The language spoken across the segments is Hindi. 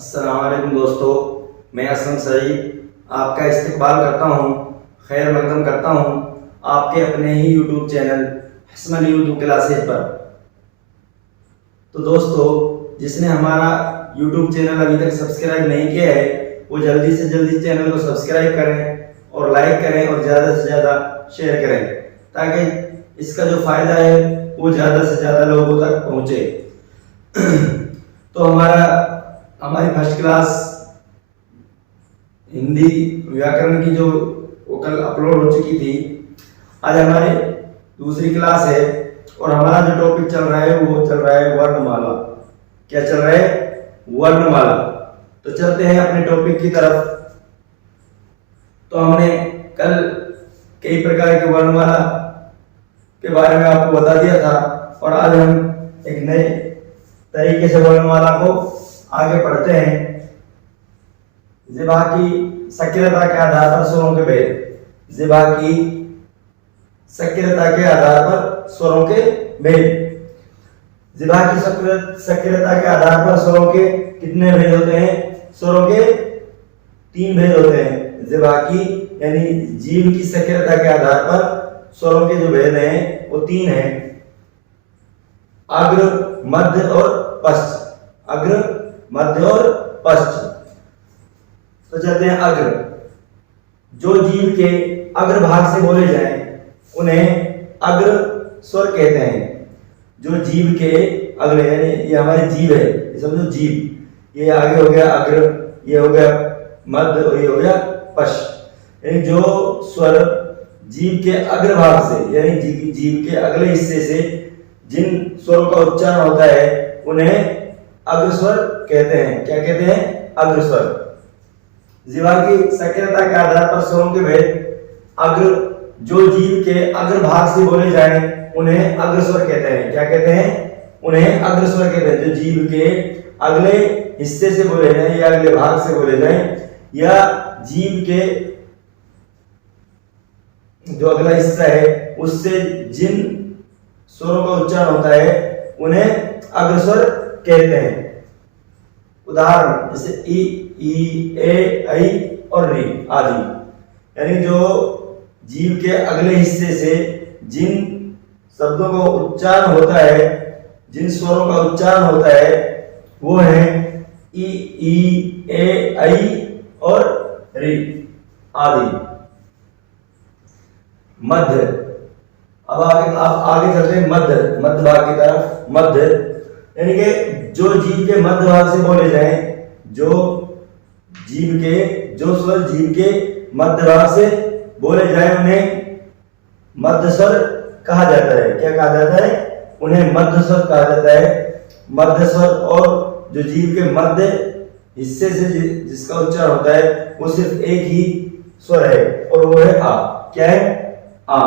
अस्सलाम वालेकुम दोस्तों, मैं असलम सईद आपका इस्तकबाल करता हूँ, खैर मकदम करता हूँ आपके अपने ही यूट्यूब चैनल हस्मल उर्दू क्लासेज पर। तो दोस्तों, जिसने हमारा यूट्यूब चैनल अभी तक सब्सक्राइब नहीं किया है वो जल्दी से जल्दी चैनल को सब्सक्राइब करें और लाइक करें और ज़्यादा से ज़्यादा शेयर करें ताकि इसका जो फ़ायदा है वो ज़्यादा से ज़्यादा लोगों तक पहुँचे। तो हमारी फर्स्ट क्लास हिंदी व्याकरण की जो वो कल अपलोड हो चुकी थी, आज हमारी दूसरी क्लास है और हमारा जो टॉपिक चल रहा है वो चल रहा है वर्णमाला। क्या चल रहा है? वर्णमाला। तो चलते हैं अपने टॉपिक की तरफ। तो हमने कल कई प्रकार के वर्णमाला के बारे में आपको बता दिया था और आज हम एक नए तरीके से वर्णमाला को आगे पढ़ते हैं। ज़िबा की सक्रियता के आधार पर स्वरों के भेद। ज़िबा की सक्रियता के आधार पर स्वरों के भेद। ज़िबा की सक्रियता के आधार पर स्वरों के कितने भेद होते हैं? स्वरों के 3 भेद होते हैं। ज़िबा की यानी जीभ की सक्रियता के आधार पर स्वरों के जो भेद हैं वो 3 हैं, अग्र, मध्य और पश्च। अग्र, मध्य और पश्च। तो चलते हैं अग्र। जो जीभ के अग्र भाग से बोले जाएं उन्हें अग्र स्वर कहते हैं। जो जीभ के अग्र यानी ये हमारी जीभ है, ये समझो जीभ, ये आगे हो गया अग्र, ये हो गया मध्य और ये हो गया पश्च। यानी जो स्वर जीभ के अग्र भाग से यानी जीभ के अगले हिस्से से जिन स्वरों का उच्चारण होता है उन्हें अग्रस्वर कहते हैं। क्या कहते हैं? अग्रस्वर। ज़िबा की सक्रियता के आधार पर स्वरों के भेद। अग्र, जो जीभ के अग्र भाग से बोले जाएं उन्हें अग्रस्वर कहते हैं। क्या कहते हैं? उन्हें अग्रस्वर कहते हैं। जो जीभ के अगले हिस्से से बोले जाएं या अगले भाग से बोले जाएं या जीभ के जो अगला हिस्सा है उससे जिन स्वरों का उच्चारण होता है उन्हें अग्रस्वर कहते हैं। उदाहरण जैसे ई, ए, ऐ और री आदि। यानी जो जीभ के अगले हिस्से से जिन शब्दों का उच्चारण होता है, जिन स्वरों का उच्चारण होता है वो है ई, ए, ऐ और री आदि। मध्य। अब आगे चलते हैं मध्य भाग की तरफ। मध्य यानी कि जो जीभ के मध्य भाग से बोले जाएं, जो स्वर जीभ के मध्य भाग से बोले जाएं उन्हें मध्य स्वर कहा जाता है। क्या कहा जाता है? उन्हें मध्य स्वर कहा जाता है। मध्य स्वर और जो जीभ के मध्य हिस्से से जिसका उच्चारण होता है वो सिर्फ एक ही स्वर है और वो है आ। क्या है? आ।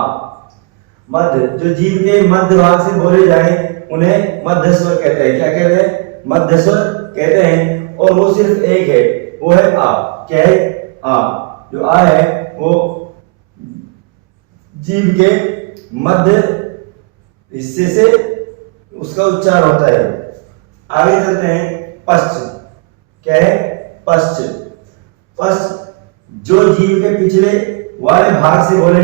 मध्य, जो जीभ के मध्य भाग से बोले जाएं उन्हें मध्य स्वर कहते हैं। क्या कहते हैं? मध्य स्वर कहते हैं और वो सिर्फ एक है, वो है आ। क्या है? आ। जो आ है वो जीभ के मध्य हिस्से से उसका उच्चारण होता है। आगे चलते हैं पश्च। क्या है? पश्च। पश्च जो जीभ के पिछले वाले भाग से बोले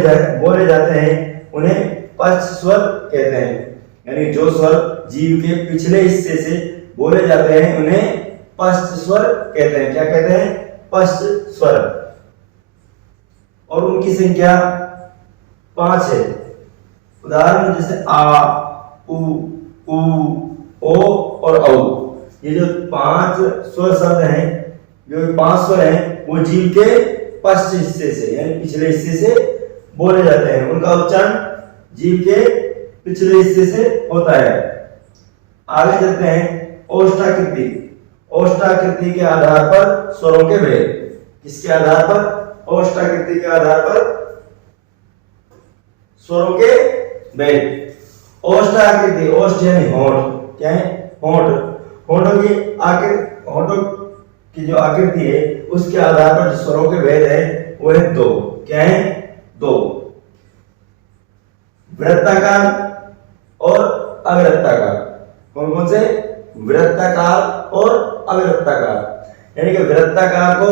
जाते हैं उन्हें पश्च स्वर कहते हैं। यानी जो स्वर जीभ के पिछले हिस्से से बोले जाते हैं उन्हें पश्च स्वर कहते हैं। क्या कहते हैं? पश्च स्वर। और उनकी संख्या 5 है। उदाहरण जैसे आ, उ, ओ और औ। ये जो 5 स्वर शब्द हैं, जो 5 स्वर हैं वो जीभ के पश्च हिस्से से यानी पिछले हिस्से से बोले जाते हैं। उनका उच्चारण जीभ के पिछले हिस्से से होता है। आगे चलते हैं ओष्ठाकृति। ओष्ठाकृति के आधार पर स्वरों के भेद। किसके आधार पर? ओष्ठाकृति के आधार पर स्वरों के भेद। ओष्ठाकृति, ओष्ठ यानी होंठ। क्या है? होंठ। होंठों की जो आकृति है उसके आधार पर जो स्वरों के भेद है वो है 2। क्या है? 2। वृत्ताकार और अवृत्ताकार। कौन कौन से? वृत्ताकार और अवृत्ताकार। यानी कि वृत्ताकार को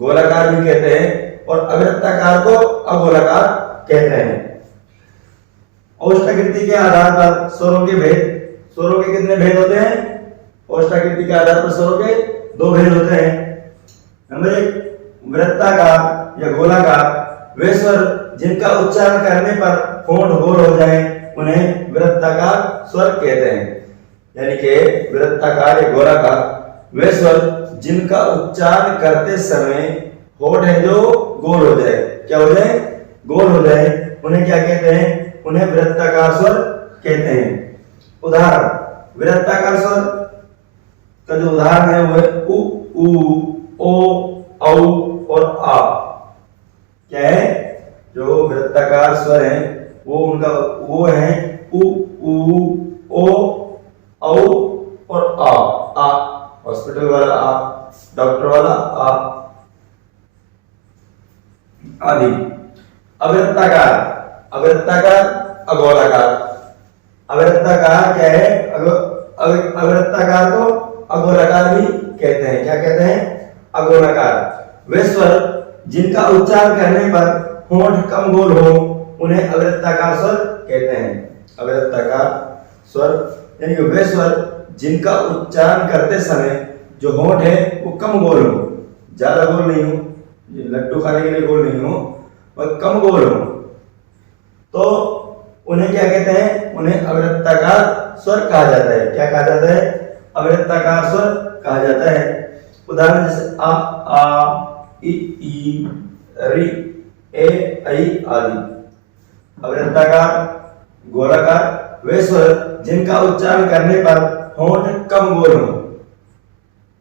गोलाकार भी कहते हैं और अवृत्ताकार को अगोलाकार कहते हैं। औष्ठाकृति के आधार पर स्वरों के भेद, स्वरों के कितने भेद होते हैं? औष्ठाकृति के आधार पर स्वरों के दो भेद होते हैं। नंबर एक, वृत्ताकार या गोलाकार वे स्वर जिनका उच्चारण करने पर होंठ गोल हो जाए उन्हें वृत्ताकार स्वर कहते हैं। यानी कि वृत्ताकार या गोलाकार वे स्वर जिनका उच्चारण करते समय होंठ है जो गोल हो जाए, क्या हो जाए? गोल हो जाए, उन्हें क्या कहते हैं? उन्हें वृत्ताकार स्वर कहते हैं। उदाहरण, वृत्ताकार स्वर का जो उदाहरण है वो है उ, ऊ, ओ, औ और आ। क्या है? जो वृत्ताकार स्वर हैं वो उनका वो है उ, ऊ, ओ, औ और आ। हॉस्पिटल वाला आ, डॉक्टर वाला आ आदि। अवृत्ताकार, अवृत्ताकार अगोलाकार। अवृत्ताकार क्या है? अवृत्ताकार को अगोलाकार भी कहते हैं। क्या कहते हैं? अगोलाकार वे स्वर जिनका उच्चारण करने पर होंठ कम गोल हो उन्हें अवृत्ताकार स्वर कहते हैं। अवृत्ताकार स्वर यानी कि वे स्वर जिनका उच्चारण करते समय जो होंठ है वो कम गोल हो, ज्यादा गोल नहीं हो, लड्डू खाने के लिए गोल नहीं हो और कम गोल हो, तो उन्हें क्या कहते हैं? उन्हें अवृत्ताकार स्वर कहा जाता है। क्या कहा जाता है? अवृत्ताकार स्वर कहा जाता है। उदाहरण जैसे आ, ई, री, ए, ऐ आदि। अवृत्ताकार गोलाकार वे स्वर जिनका उच्चारण करने पर होंठ कम गोल हो,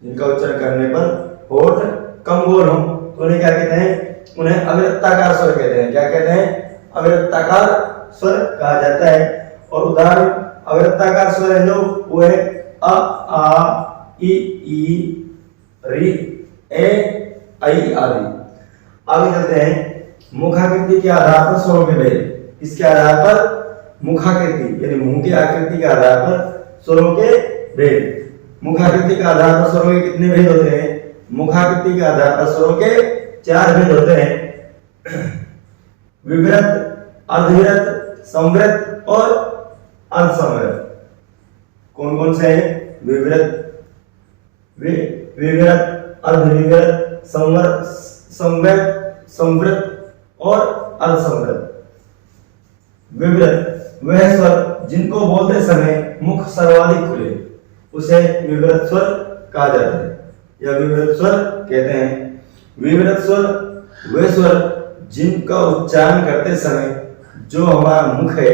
जिनका उच्चारण करने पर होंठ कम गोल हो तो उन्हें क्या कहते हैं? उन्हें अवृत्ताकार स्वर कहते हैं। क्या कहते हैं? अवृत्ताकार स्वर कहा जाता है। और उदाहरण अवृत्ताकार स्वर है जो वो है आ, ई, री, ए, ऐ आदि। आगे चलते हैं, मुखाकृति के आधार पर स्वरों के भेद। इसके आधार पर मुखाकृति यानी मुंह की आकृति के आधार पर स्वरों के भेद। मुखाकृति के आधार पर स्वरों के कितने भेद होते हैं? मुखाकृति के आधार पर स्वरों के 4 भेद होते हैं। विवृत, अर्धविरत, संवृत और अर्धसंवृत। कौन कौन से हैं? विवृत, विवृत, अर्धविवृत, संवृत, संवृत और अर्धसंवृत। विवृत वह स्वर जिनको बोलते समय मुख सर्वाधिक खुले उसे विवृत स्वर कहा जाता है या विवृत स्वर कहते हैं। विवृत स्वर वे स्वर जिनका उच्चारण करते समय जो हमारा मुख है,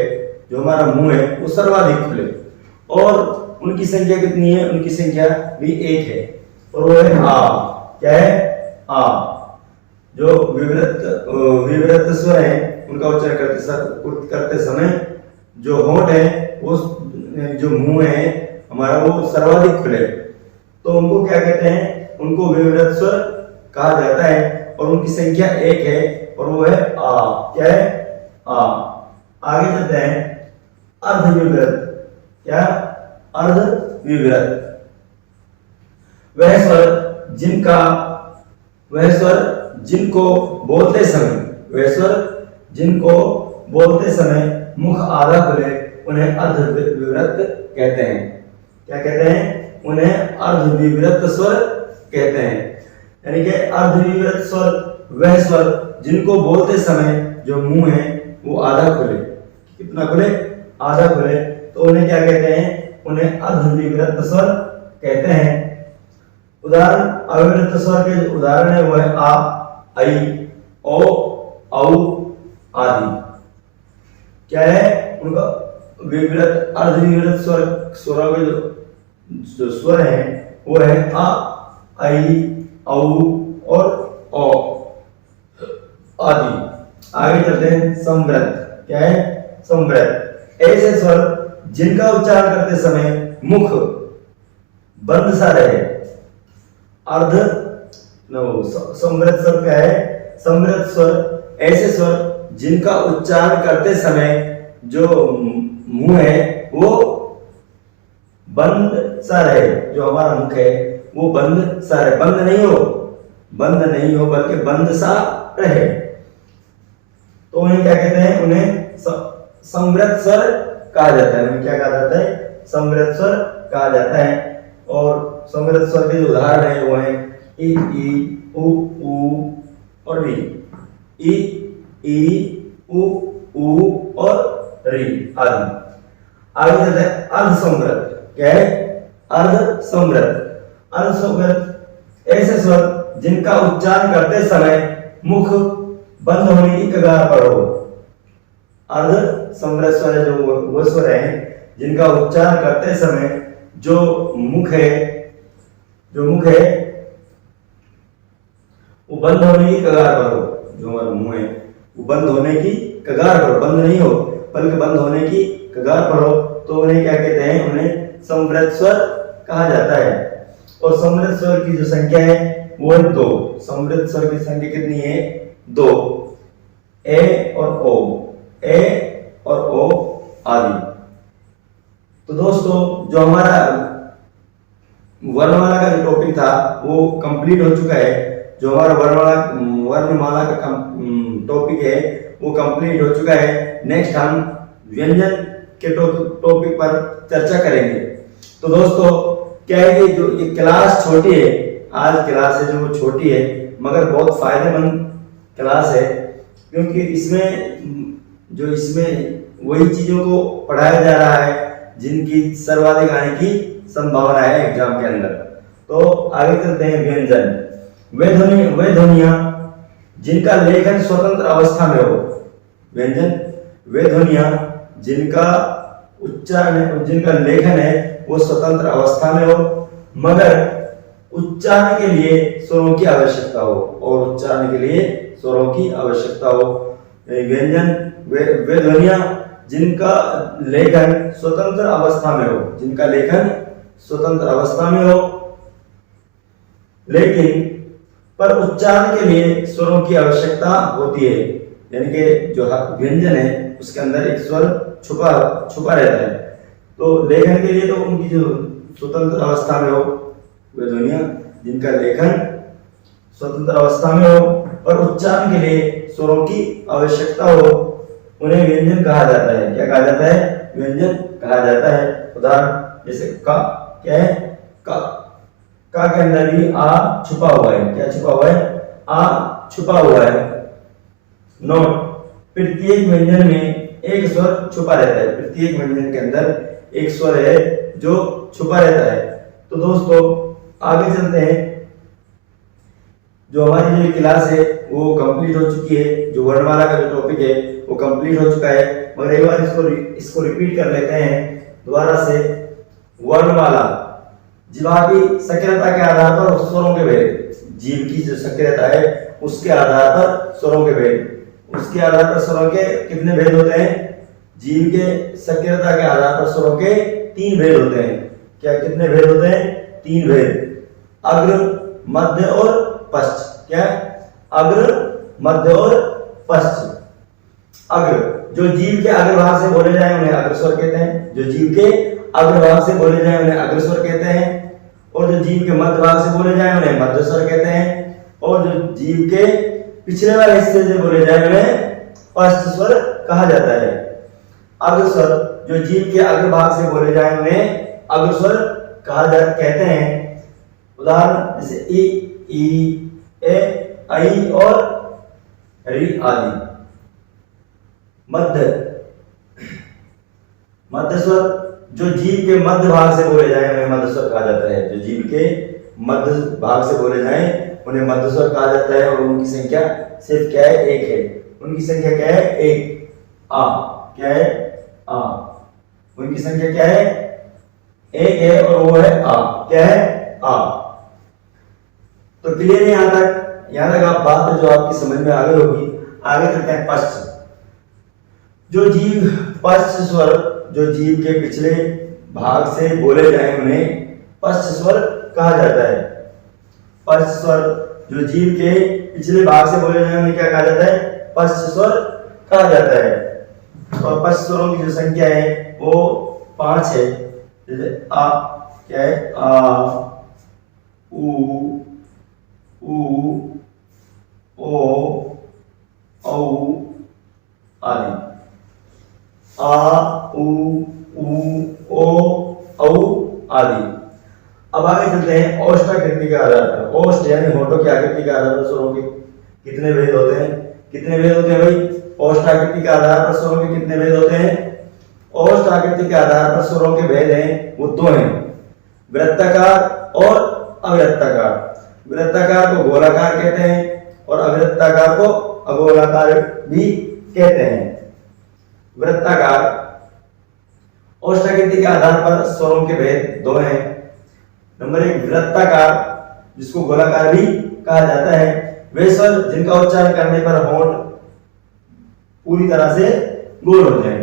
जो हमारा मुंह है वो सर्वाधिक खुले और उनकी संख्या कितनी है? उनकी संख्या भी 1 है और वो है आ। क्या है? आ। जो विवृत स्वर है उनका उच्चारण करते समय जो होंठ है वो जो मुंह है हमारा वो सर्वाधिक खुले तो उनको क्या कहते हैं? उनको विवृत स्वर कहा जाता है और उनकी संख्या 1 है और वो है आ। क्या है? आ। आगे चलते हैं, अर्धविवृत। क्या? अर्धविवृत वह स्वर जिनको बोलते समय मुख आधा खुले उन्हें अर्धविवृत कहते हैं। क्या कहते हैं? उन्हें अर्धविवृत स्वर कहते हैं। यानी कि अर्धविवृत स्वर वह स्वर जिनको बोलते समय जो मुंह है वो आधा खुले। कितना खुले? आधा खुले तो उन्हें क्या कहते हैं? उन्हें अर्धविवृत स्वर कहते हैं। उदाहरण अविवृत स्वर के उदाहरण है वो है आ, ऐ, ओ, औ आदि। क्या है? उनका विवृत अर्धविवृत स्वरों के जो स्वर हैं वो है आ, ऐ, औ और ओ आदि। आगे चलते हैं, संवृत। क्या है? संवृत ऐसे स्वर जिनका उच्चारण करते समय मुख बंद सा रहे। संवृत स्वर क्या है? संवृत स्वर ऐसे स्वर जिनका उच्चारण करते समय जो मुंह है वो बंद सा रहे, जो हमारा मुख है वो बंद सा रहे, बंद नहीं हो, बंद नहीं हो बल्कि बंद सा रहे, तो उन्हें क्या कहते हैं, उन्हें समृद्ध स्वर कहा जाता है। उन्हें क्या कहा जाता है, समृद्ध स्वर कहा जाता है। और समृद्ध स्वर के जो उदाहरण है वो है ई उ और री, ई उ और री आदि। आगे चलते हैं अर्ध समृद्ध। क्या है, अर्ध समृद्ध। अर्ध समृद्ध ऐसे स्वर जिनका उच्चारण करते समय मुख बंद होने की कगार पर हो। अर्ध समृद्ध स्वर है जो वो स्वर है जिनका उच्चारण करते समय जो मुख है वो बंद होने की कगार पर हो। जो हमारा मुंह है वो बंद होने की कगार पर, बंद नहीं हो बल्कि बंद होने की कगार पर हो, तो उन्हें क्या कहते हैं, उन्हें समृद्ध स्वर कहा जाता है। और समृद्ध स्वर की जो संख्या है वो है 2। समृद्ध स्वर की संख्या कितनी है, 2। ए और ओ, ए और ओ आदि। तो दोस्तों जो हमारा वर्णमाला का जो टॉपिक था वो कंप्लीट हो चुका है। जो हमारा वर्णमाला का टॉपिक है वो कंप्लीट हो चुका है। नेक्स्ट हम व्यंजन के टॉपिक पर चर्चा करेंगे। तो दोस्तों क्या है कि जो ये क्लास छोटी है, आज क्लास है जो वो छोटी है मगर बहुत फायदेमंद क्लास है, क्योंकि इसमें वही चीजों को पढ़ाया जा रहा है जिनकी सर्वाधिक आने की संभावना है एग्जाम के अंदर। तो आगे चलते हैं व्यंजन। वे ध्वनियां जिनका लेखन स्वतंत्र अवस्था में हो। व्यंजन वे ध्वनियां जिनका लेखन है वो स्वतंत्र अवस्था में हो मगर उच्चारण के लिए स्वरों की आवश्यकता हो, और उच्चारण के लिए स्वरों की आवश्यकता हो। व्यंजन वे ध्वनियां जिनका लेखन स्वतंत्र अवस्था में हो, जिनका लेखन स्वतंत्र अवस्था में हो लेकिन पर उच्चारण के लिए स्वरों की आवश्यकता होती है। यानी कि जो व्यंजन है उसके अंदर एक स्वर छुपा रहता है। तो लेखन के लिए तो उनकी जो स्वतंत्र अवस्था में हो, वे ध्वनियां जिनका लेखन स्वतंत्र अवस्था में हो और उच्चारण के लिए स्वरों की आवश्यकता हो, उन्हें व्यंजन कहा जाता है। क्या कहा जाता है, व्यंजन कहा जाता है। उदाहरण जैसे का, क्या है, का के अंदर भी आ छुपा हुआ है। क्या छुपा हुआ है, आ छुपा हुआ है। नोट, प्रत्येक व्यंजन में एक स्वर छुपा रहता है। प्रत्येक व्यंजन के अंदर एक स्वर है जो छुपा रहता है। तो दोस्तों आगे चलते हैं। जो हमारी जो क्लास है वो कंप्लीट हो चुकी है। जो वर्णमाला का जो टॉपिक है वो कंप्लीट हो चुका है, मगर एक बार इसको रिपीट कर लेते हैं दोबारा से। वर्णमाला जीवा की सक्रियता के आधार पर स्वरों के भेद। जीव की जो सक्रियता है उसके आधार पर स्वरों के भेद। उसके आधार पर स्वरों के कितने भेद होते हैं? जीव के सक्रियता के आधार पर स्वरों के 3 भेद होते हैं। क्या कितने भेद होते हैं? 3 भेद। अग्र, मध्य और पश्च। क्या? अग्र, मध्य और पश्च। अग्र, जो जीव के अग्रभाग से बोले जाए उन्हें अग्र स्वर कहते हैं। जो जीव के अग्रभाग से बोले जाए उन्हें अग्र स्वर कहते हैं। और जो जीव के मध्य भाग से बोले जाए उन्हें मध्य स्वर कहते हैं। और जो जीव के पिछले वाले हिस्से से बोले जाए उन्हें पश्च स्वर कहा जाता है। अग्र स्वर, जो जीव के अग्रभाग से बोले जाए उन्हें अग्र स्वर कहते हैं। उदाहरण जैसे ई, ए, आई और री आदि। मध्य स्वर, जो जीव के मध्य भाग से बोले जाए उन्हें मध्य स्वर कहा जाता है। जो जीव के मध्य भाग से बोले जाए उन्हें मध्य स्वर कहा जाता है। और उनकी संख्या सिर्फ क्या है? 1 है। उनकी संख्या क्या है? 1। आ, क्या है? आ। उनकी संख्या क्या है? 1 है और वो है आ। क्या है? आ। तो क्लियर है यहां तक? यहां तक आप बात जो आपकी समझ में आ गई होगी। आगे चलते हैं पश्च। जो जीव पश्च स्वर, जो जीव के पिछले भाग से बोले जाए उन्हें पश्च स्वर कहा जाता है। पश्च स्वर, जो जीव के पिछले भाग से बोले जाए उन्हें क्या कहा जाता है? पश्च स्वर कहा जाता है। और पश्च स्वरों की जो संख्या है वो 5 है। जैसे आ, क्या है? आ, अब आगे चलते हैं औष्ठाकृति के आधार पर। औष्ठ यानी होठों की आकृति के आधार पर स्वरों के कितने भेद होते हैं? कितने भेद होते हैं भाई? औष्ठाकृति के आधार पर स्वरों के कितने भेद होते हैं? औष्ठाकृति के आधार पर स्वरों के भेद हैं वो दो हैं, वृत्ताकार और अवृत्ताकार। वृत्ताकार को गोलाकार कहते हैं और अवृत्ताकार को अगोलाकार भी कहते हैं। वृत्ताकार औष्ठाकृति के आधार पर स्वरों के भेद दो हैं। नंबर एक वृत्ताकार, जिसको गोलाकार भी कहा जाता है, वे स्वर जिनका उच्चारण करने पर होंठ पूरी तरह से गोल हो जाए।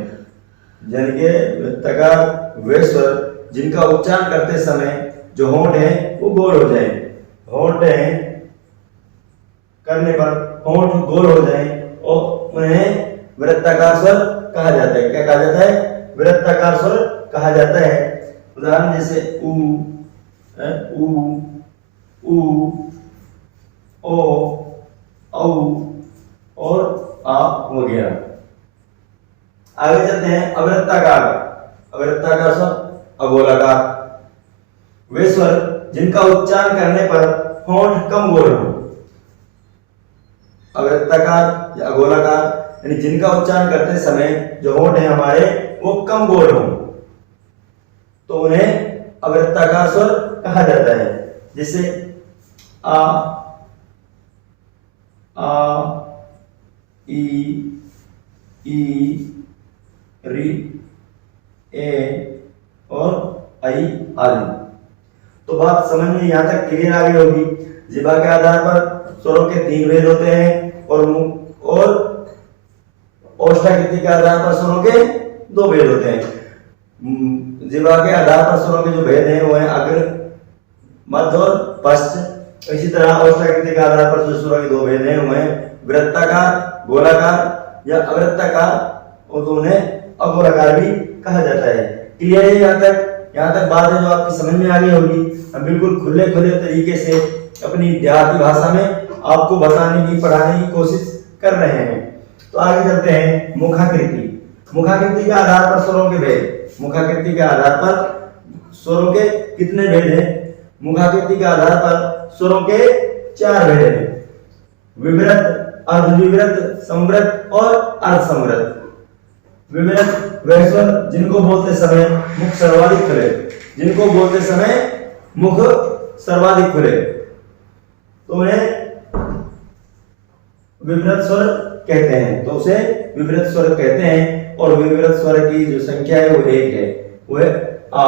यानी कि वृत्ताकार वे स्वर जिनका उच्चारण करते समय जो होंठ है वो गोल हो जाए। होंठ करने पर होंठ गोल हो जाए और उन्हें वृत्ताकार स्वर कहा जाता है। क्या कहा जाता है? वृत्ताकार स्वर कहा जाता है। उदाहरण जैसे उ, उ, ओ, औ और आ वगैरह। आगे चलते हैं अवृत्ताकार। अवृत्ताकार स्वर अगोलाकार, वे स्वर जिनका उच्चारण करने पर होंठ कम गोल हो। अवृत्ताकार या अगोलाकार यानी जिनका उच्चारण करते समय जो होंठ है हमारे वो कम गोल हो, तो उन्हें अवृत्ताकार स्वर कहा जाता है। जैसे आ, ई, री, ए और आई आदि। तो बात समझ में यहाँ तक क्लियर आ गई होगी। जिह्वा के आधार पर स्वरों के तीन भेद होते हैं और औष्ठाकृति के आधार पर स्वरों के दो भेद होते हैं। जिह्वा के आधार पर स्वरों के जो भेद हैं वो है अग्र, मध्य और पश्च। इसी तरह औष्ठाकृति के आधार पर जो स्वरों के दो भेद हैं वो है वृत्ताकार, गोलाकार या अवृत्ताकार, और उन्हें अगोलाकार भी कहा जाता है। क्लियर है यहाँ तक? यहाँ तक बात है जो आपकी समझ में आ गई होगी। हम बिल्कुल खुले तरीके से अपनी देहाती भाषा में आपको बताने की, पढ़ाने की कोशिश कर रहे हैं। तो आगे चलते हैं मुखाकृति। मुखाकृति के आधार पर स्वरों के भेद। मुखाकृति के आधार पर स्वरों के कितने भेद हैं? मुखाकृति के आधार पर स्वरों के चार भेद हैं, विवृत, अर्धविवृत, संवृत और अर्धसंवृत। विवृत वे स्वर जिनको बोलते समय मुख सर्वाधिक खुले, जिनको बोलते समय मुख सर्वाधिक खुले, तो उन्हें विवृत स्वर कहते हैं। तो उसे विवृत स्वर कहते हैं। और विवृत स्वर की जो संख्या है वो एक है, वो है आ।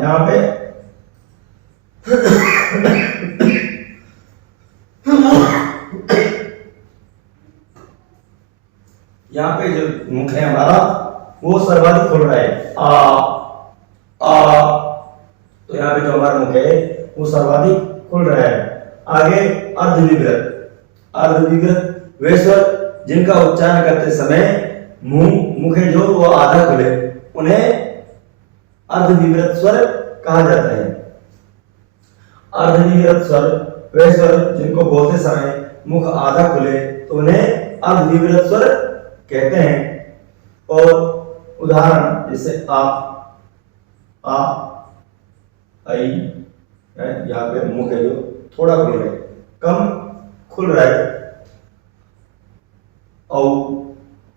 यहाँ पे यहाँ पे जो मुख है हमारा वो सर्वाधिक खुल रहा है, आ। तो यहाँ पे जो हमारा मुख है वो सर्वाधिक खुल रहा है। आगे अर्धविवृत। अर्धविवृत वे स्वर जिनका उच्चारण करते समय मुख है जो वो आधा खुले, उन्हें अर्धविवृत स्वर कहा जाता है। अर्धविवृत स्वर वे स्वर जिनको बोलते समय मुख आधा खुले, तो उन्हें अर्धविवृत स्वर कहते हैं। और उदाहरण जैसे आ, आई, यहाँ पे मुख है जो थोड़ा खुल रहा है, कम खुल रहा है, औ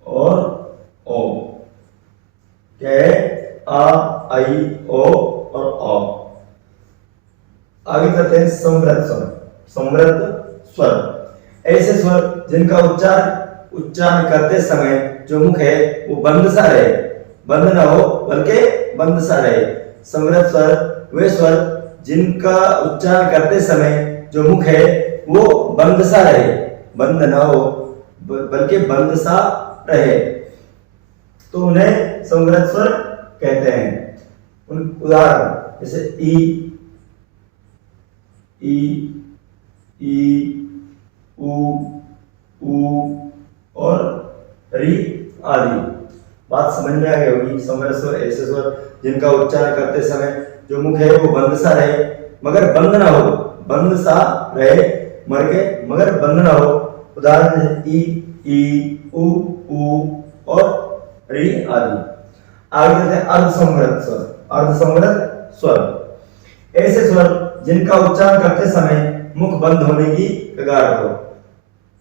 और ओ। क्या है? आ, आई, ओ और औ। आगे करते हैं समृद्ध स्वर। समृद्ध स्वर ऐसे स्वर जिनका उच्चारण करते समय जो मुख है वो बंद सा रहे, बंद ना हो बल्कि बंद सा रहे। समृद्ध स्वर वे स्वर जिनका उच्चारण करते समय जो मुख है वो बंद सा रहे, बंद ना हो बल्कि बंद सा रहे, तो उन्हें समृद्ध स्वर कहते हैं। उदाहरण जैसे ई, उ और री आदि। बात समझ में आ गई होगी। समृद्ध स्वर ऐसे स्वर जिनका उच्चारण करते समय जो मुख है वो बंद सा रहे मगर बंद ना हो, बंद सा रहे मगर बंद ना हो। उदाहरण जैसे ई, उ और री आदि। आगे चलते हैं अर्धसमृद्ध स्वर। अर्धसमृद्ध स्वर ऐसे स्वर जिनका उच्चारण करते समय मुख बंद होने की कगार पर हो।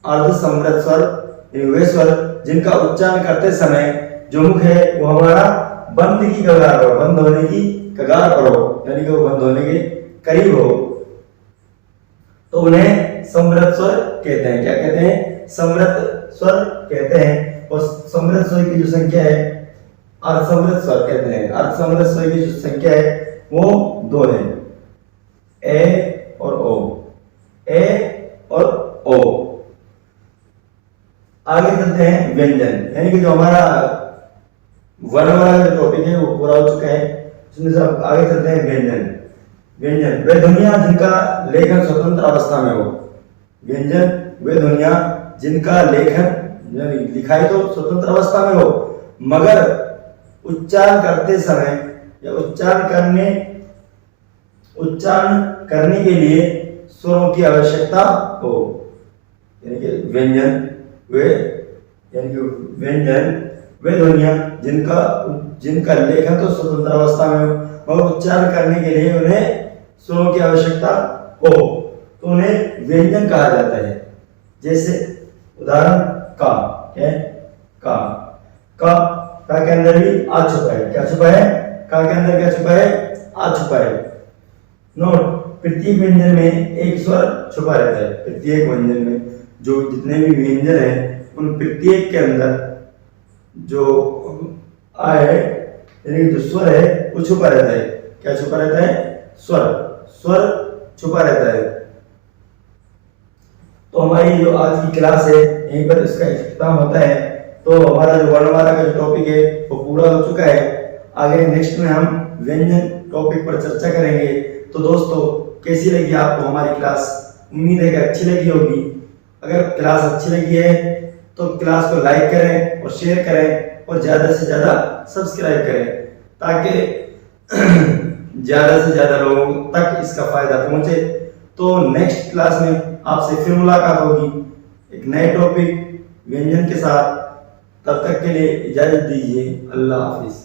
अर्धसमृत स्वर वे स्वर जिनका उच्चारण करते समय जो मुख है वो हमारा बंद की कगार पर, बंद होने की कगार पर हो, यानी कि वो बंद होने के करीब हो, तो उन्हें समृत स्वर कहते हैं। क्या कहते हैं? समृत स्वर कहते हैं। और समृत स्वर की जो संख्या है, अर्धसमृत स्वर कहते हैं, अर्धसमृत स्वर की जो संख्या है वो 2 है, ए और ओ, ए और ओ। आगे चलते हैं व्यंजन, यानी कि जो हमारा वर्ण वाला जो टॉपिक है वो पूरा हो चुका है। उसमें से अब आगे चलते हैं व्यंजन। व्यंजन वे ध्वनियां जिनका लेखन स्वतंत्र अवस्था में हो। व्यंजन वे ध्वनियां जिनका लेखन लिखाई तो स्वतंत्र अवस्था में हो, मगर उच्चारण करते समय या उच्चारण करने के लिए स्वरों की आवश्यकता हो। यानी कि व्यंजन वे ध्वनियां जिनका लेखन तो स्वतंत्र अवस्था में हो, मगर उच्चारण करने के लिए उन्हें स्वरों की आवश्यकता हो, तो उन्हें व्यंजन कहा जाता है। जैसे उदाहरण का है, का के अंदर भी आ छुपा है। क्या छुपा है? का के अंदर क्या छुपा है? आ छुपा है। नोट, प्रत्येक व्यंजन में एक स्वर छुपा रहता है। प्रत्येक व्यंजन में जो जितने भी व्यंजन है उन प्रत्येक के अंदर जो आ है, यानी जो स्वर है वो छुपा रहता है। क्या छुपा रहता है? स्वर छुपा रहता है। तो हमारी जो आज की क्लास है यहीं पर इसका इख्तिताम होता है। तो हमारा जो वर्णमाला का जो टॉपिक है वो पूरा हो चुका है। आगे नेक्स्ट में हम व्यंजन टॉपिक पर चर्चा करेंगे। तो दोस्तों, कैसी लगी आपको हमारी क्लास? उम्मीद है कि अच्छी लगी होगी। अगर क्लास अच्छी लगी है तो क्लास को लाइक करें और शेयर करें और ज़्यादा से ज़्यादा सब्सक्राइब करें, ताकि ज़्यादा से ज़्यादा लोगों तक इसका फायदा पहुंचे। तो नेक्स्ट क्लास में आपसे फिर मुलाकात होगी एक नए टॉपिक व्यंजन के साथ। तब तक के लिए इजाज़त दीजिए। अल्लाह हाफिज़।